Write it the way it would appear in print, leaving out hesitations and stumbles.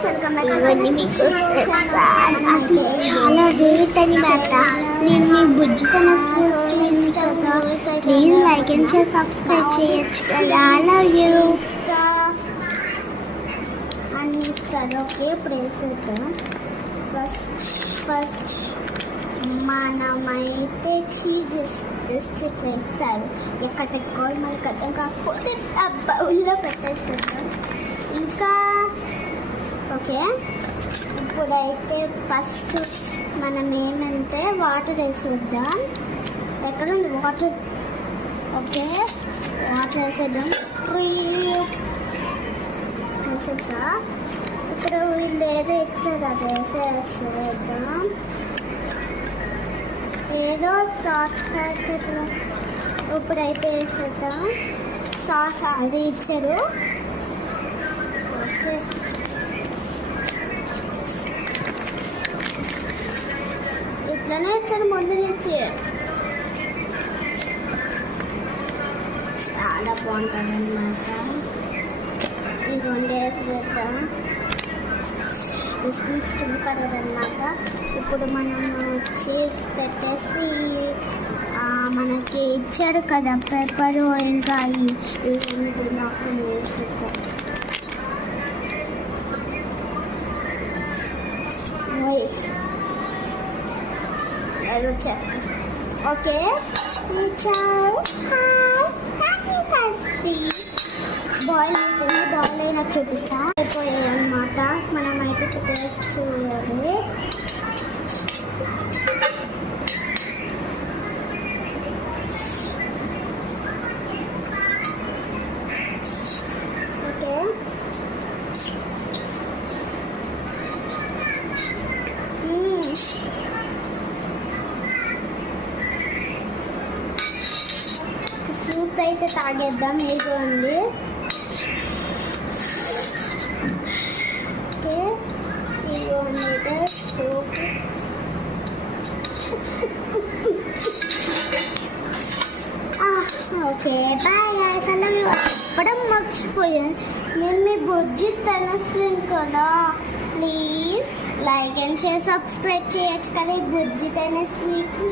ఇవన్నీ మీకు అది చాలా రేట్ అనమాట. నేను మీ బుజ్జి తన స్వీట్స్ కదా, please like and share subscribe చేయొచ్చు కదా. లవ్ యూ అని ఇస్తాడు. ఓకే, ఇప్పుడు వేసేద్దాం. ఫస్ట్ మనమైతే చీజ్ ఇస్తారు. ఎక్కడ పెట్టుకోవాలి మనకి అర్థం కాకపోతే ఆ బౌల్లో పెట్టేస్తాం. ఇంకా ఓకే, ఇప్పుడైతే ఫస్ట్ మనం ఏమంటే వాటర్ వేసేద్దాం. ఎక్కడ ఉంది వాటర్? ఓకే, వాటర్ వేసేద్దాం. వేసేసా. ఇప్పుడు వీళ్ళు ఏదో ఇచ్చారు, అది వేసేద్దాం. ఏదో సాస్ ప్యాకెట్లో ఇప్పుడైతే వేసేద్దాం. సాస్ అది ఇచ్చాడు. ఓకే, ఇట్లనే ఇచ్చాడు ముందు నుంచి. చాలా బాగుంటుంది అన్నమాట. ఈ రెండు వేసేద్దాం. తీసుకుంటారనమాట. ఇప్పుడు మనం చీజ్ పెట్టేసి మనకి ఇచ్చాడు కదా పెప్పరు, ఇంకా ఇవన్నీ నాకు వేసేస్తాం. ఓకే, బాయిల్ అయినా చూపిస్తా. అయిపోయాయి అన్నమాట. మనం అయితే టేస్ట్ చూడాలి. ఓకే, సూప్ అయితే తాగేద్దాం. ఇదిగోండి. ఓకే, ఇదిగోండి సూప్. Okay, bye. అసలు చెప్పడం మర్చిపోయాను. నేను మీ బుజ్జి తనస్సుని కదా, please like and share subscribe చేయొచ్చు కదా. బుజ్జి తనస్వికి